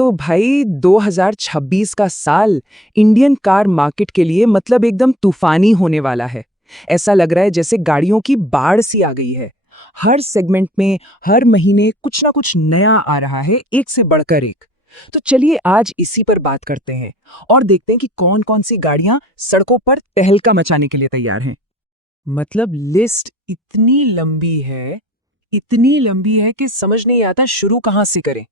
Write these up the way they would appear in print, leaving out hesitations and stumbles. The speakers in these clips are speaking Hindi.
तो भाई 2026 का साल इंडियन कार मार्केट के लिए मतलब एकदम तूफानी होने वाला है। ऐसा लग रहा है जैसे गाड़ियों की बाढ़ सी आ गई है। हर सेगमेंट में हर महीने कुछ ना कुछ नया आ रहा है, एक से बढ़कर एक। तो चलिए आज इसी पर बात करते हैं और देखते हैं कि कौन कौन सी गाड़ियां सड़कों पर तहलका मचाने के लिए तैयार हैं। मतलब लिस्ट इतनी लंबी है कि समझ नहीं आता शुरू कहां से करें।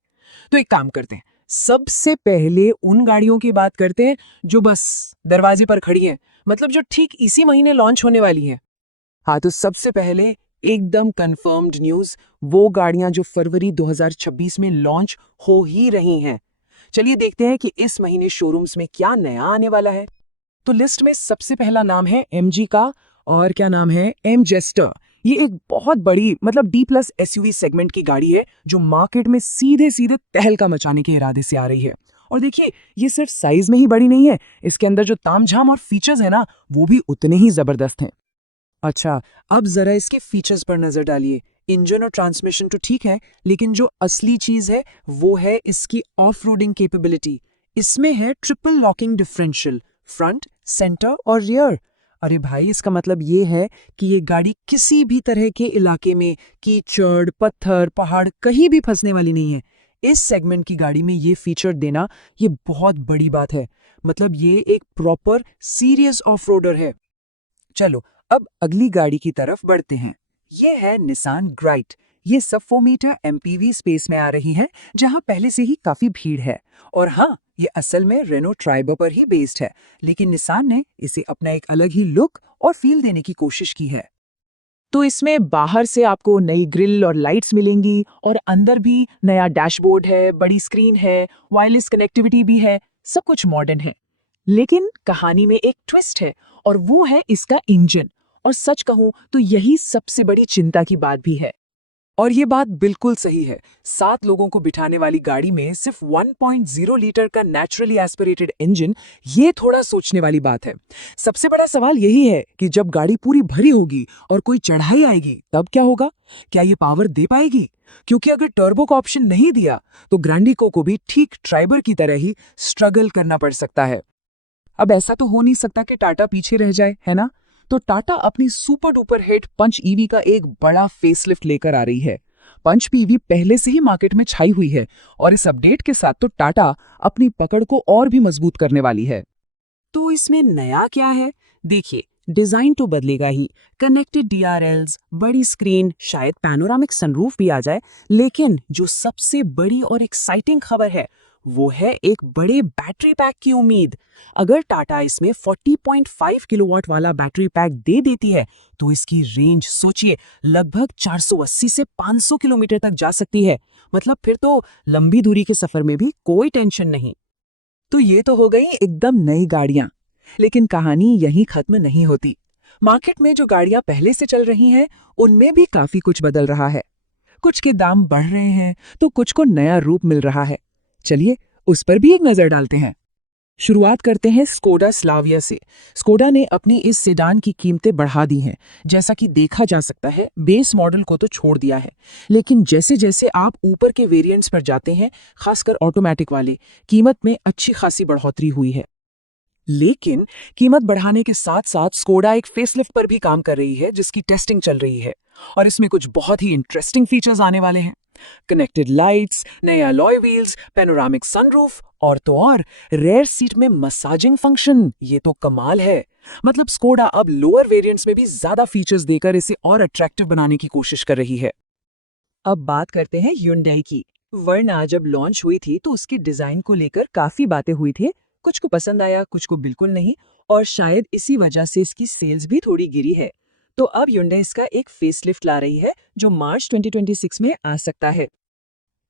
तो एक काम करते हैं, सबसे पहले उन गाड़ियों की बात करते हैं जो बस दरवाजे पर खड़ी हैं, मतलब जो ठीक इसी महीने लॉन्च होने वाली हैं। हाँ, तो सबसे पहले एकदम कंफर्म्ड न्यूज़, वो गाड़ियां जो फरवरी 2026 में लॉन्च हो ही रही हैं। चलिए देखते हैं कि इस महीने शोरूम्स में क्या नया आने वाला है। तो लिस्ट में सबसे पहला नाम है एमजी का, और क्या नाम है, एम जेस्टर। ये एक बहुत बड़ी मतलब डी प्लस एसयूवी सेगमेंट की गाड़ी है जो मार्केट में सीधे सीधे तहलका मचाने के इरादे से आ रही है। और देखिए, ये सिर्फ साइज में ही बड़ी नहीं है, इसके अंदर जो तामझाम और फीचर्स है ना, वो भी उतने ही जबरदस्त हैं। अच्छा, अब जरा इसके फीचर्स पर नजर डालिए। इंजन और ट्रांसमिशन तो ठीक है, लेकिन जो असली चीज है वो है इसकी ऑफ रोडिंग कैपेबिलिटी। इसमें है triple locking differential, front, centre और रियर। अरे भाई, इसका मतलब ये है कि ये गाड़ी किसी भी तरह के इलाके में कीचड़, पत्थर, पहाड़ कहीं भी फंसने वाली नहीं है। इस सेगमेंट की गाड़ी में ये फीचर देना ये बहुत बड़ी बात है। मतलब ये एक प्रॉपर सीरियस ऑफ रोडर है। चलो अब अगली गाड़ी की तरफ बढ़ते हैं। ये है निसान ग्राइट। ये सब 4 मीटर एमपीवी स्पेस में आ रही है, जहां पहले से ही काफी भीड़ है। और हाँ, ये असल में रेनो ट्राइबर पर ही बेस्ड है, लेकिन निसान ने इसे अपना एक अलग ही लुक और फील देने की कोशिश की है। तो इसमें बाहर से आपको नई ग्रिल और लाइट्स मिलेंगी, और अंदर भी नया डैशबोर्ड है, बड़ी स्क्रीन है, वायरलेस कनेक्टिविटी भी है, सब कुछ मॉडर्न है। लेकिन कहानी में एक ट्विस्ट है, और वो है इसका इंजन। और सच कहूं तो यही सबसे बड़ी चिंता की बात भी है। और ये बात बिल्कुल सही है, 7 लोगों को बिठाने वाली गाड़ी में सिर्फ 1.0 लीटर का नेचुरली एस्पिरेटेड इंजन, ये थोड़ा सोचने वाली बात है। सबसे बड़ा सवाल यही है कि जब गाड़ी पूरी भरी होगी और कोई चढ़ाई आएगी तब क्या होगा? क्या ये पावर दे पाएगी? क्योंकि अगर टर्बो का ऑप्शन नहीं दिया तो ग्रैंडिको को भी ठीक ट्राइबर की तरह ही स्ट्रगल करना पड़ सकता है। अब ऐसा तो हो नहीं सकता कि टाटा पीछे रह जाए, है ना? तो टाटा अपनी super duper hit Punch EV का एक बड़ा फेसलिफ्ट लेकर आ रही है। पंच पीवी पहले से ही मार्केट में छाई हुई है, और इस अपडेट के साथ तो टाटा अपनी पकड़ को और भी मजबूत करने वाली है। तो इसमें नया क्या है? देखिए, डिजाइन तो बदलेगा ही, कनेक्टेड डीआरएल्स, बड़ी स्क्रीन, शायद पैनोरामिक सनरूफ भी आ जाए, लेकिन जो सबसे बड़ी और एक्साइटिंग खबर है वो है एक बड़े बैटरी पैक की उम्मीद। अगर टाटा इसमें 40.5 किलोवाट वाला बैटरी पैक दे देती है तो इसकी रेंज सोचिए, लगभग 480 से 500 किलोमीटर तक जा सकती है। मतलब फिर तो लंबी दूरी के सफर में भी कोई टेंशन नहीं। तो ये तो हो गई एकदम नई गाड़ियां, लेकिन कहानी यहीं खत्म नहीं होती। मार्केट में जो गाड़ियां पहले से चल रही हैं, उनमें भी काफी कुछ बदल रहा है। कुछ के दाम बढ़ रहे हैं तो कुछ को नया रूप मिल रहा है। चलिए उस पर भी एक नजर डालते हैं। शुरुआत करते हैं स्कोडा स्लाविया से। स्कोडा ने अपनी इस सेडान की कीमतें बढ़ा दी हैं। जैसा कि देखा जा सकता है, बेस मॉडल को तो छोड़ दिया है, लेकिन जैसे जैसे आप ऊपर के वेरिएंट्स पर जाते हैं, खासकर ऑटोमेटिक वाले, कीमत में अच्छी खासी बढ़ोतरी हुई है। लेकिन कीमत बढ़ाने के साथ साथ स्कोडा एक फेसलिफ्ट पर भी काम कर रही है, जिसकी टेस्टिंग चल रही है, और इसमें कुछ बहुत ही इंटरेस्टिंग फीचर्स आने वाले हैं। कनेक्टेड लाइट्स, नए अलॉय व्हील्स, पैनोरामिक सनरूफ, और तो और रेयर सीट में मसाजिंग फंक्शन। ये तो कमाल है। मतलब स्कोडा अब लोअर वेरिएंट्स में भी ज्यादा फीचर्स देकर इसे और अट्रैक्टिव बनाने की कोशिश कर रही है। अब बात करते हैं Hyundai की। वरना जब लॉन्च हुई थी तो उसके डिजाइन को लेकर काफी बातें हुई थी। कुछ को पसंद आया, कुछ को बिल्कुल नहीं, और शायद इसी वजह से इसकी सेल्स भी थोड़ी गिरी है। तो अब Hyundai इसका एक फेसलिफ्ट ला रही है जो मार्च 2026 में आ सकता है।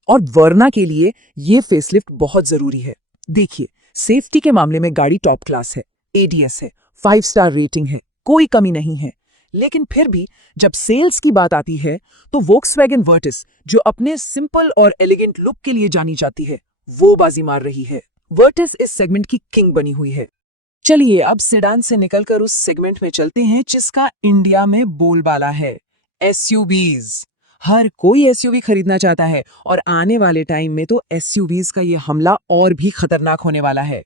और वरना के लिए ये फेसलिफ्ट बहुत जरूरी है। देखिए, सेफ्टी के मामले में गाड़ी टॉप क्लास है, एडीएस है, 5 स्टार रेटिंग है, कोई कमी नहीं है। लेकिन फिर भी जब सेल्स की बात आती है तो वोक्सवैगन वर्टिस, जो अपने सिंपल और एलिगेंट लुक के लिए जानी जाती है, वो बाजी मार रही है। वर्टिस इस सेगमेंट की किंग बनी हुई है। चलिए अब सेडान से निकलकर उस सेगमेंट में चलते हैं जिसका इंडिया में बोलबाला है, एसयूवीज। हर कोई एसयूवी खरीदना चाहता है और आने वाले टाइम में तो एसयूवीज का ये हमला और भी खतरनाक होने वाला है।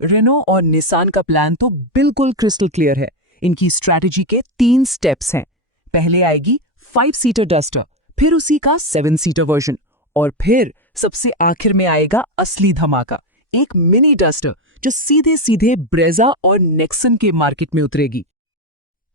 रेनो और निसान का प्लान तो बिल्कुल क्रिस्टल क्लियर है। इनकी स्ट्रैटेजी के 3 स्टेप्स हैं। पहले आएगी 5 सीटर डस्टर, फिर उसी का 7 सीटर वर्जन, और फिर सबसे आखिर में आएगा असली धमाका, एक मिनी डस्टर जो सीधे सीधे ब्रेजा और नेक्सन के मार्केट में उतरेगी।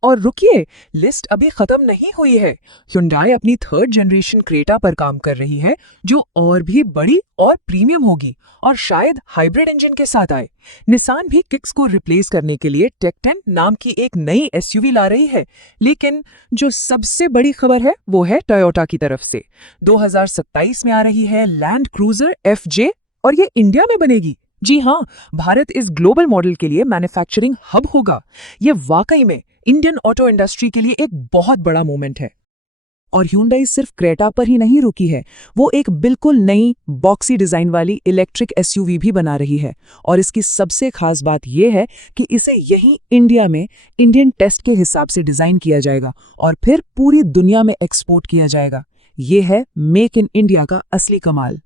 और रुकिए, लिस्ट अभी खत्म नहीं हुई है। Hyundai अपनी 3rd जनरेशन क्रेटा पर काम कर रही है, जो और भी बड़ी और प्रीमियम होगी और शायद हाइब्रिड इंजन के साथ आए। निसान भी किक्स को रिप्लेस करने के लिए टेक 10 नाम की एक नई एसयूवी ला रही है। लेकिन जो सबसे बड़ी खबर है वो है टोयोटा की तरफ से। 2027 में आ रही है लैंड क्रूजर FJ, और ये इंडिया में बनेगी। जी हाँ, भारत इस ग्लोबल मॉडल के लिए मैन्युफैक्चरिंग हब होगा। ये वाकई में इंडियन ऑटो इंडस्ट्री के लिए एक बहुत बड़ा मोमेंट है। और Hyundai सिर्फ क्रेटा पर ही नहीं रुकी है, वो एक बिल्कुल नई बॉक्सी डिजाइन वाली इलेक्ट्रिक एसयूवी भी बना रही है। और इसकी सबसे खास बात यह है कि इसे यहीं इंडिया में इंडियन टेस्ट के हिसाब से डिजाइन किया जाएगा और फिर पूरी दुनिया में एक्सपोर्ट किया जाएगा। ये है मेक इन इंडिया का असली कमाल।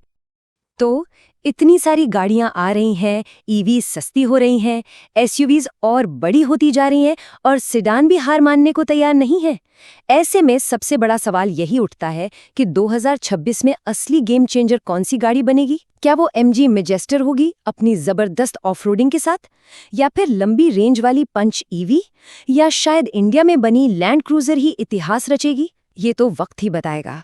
तो इतनी सारी गाड़ियां आ रही हैं, ईवी सस्ती हो रही हैं, एसयूवीज और बड़ी होती जा रही हैं और सिडान भी हार मानने को तैयार नहीं है। ऐसे में सबसे बड़ा सवाल यही उठता है कि 2026 में असली गेम चेंजर कौन सी गाड़ी बनेगी? क्या वो MG मैजेस्टर होगी अपनी जबरदस्त ऑफरोडिंग के साथ, या फिर लंबी रेंज वाली पंच ईवी, या शायद इंडिया में बनी लैंड क्रूजर ही इतिहास रचेगी? ये तो वक्त ही बताएगा।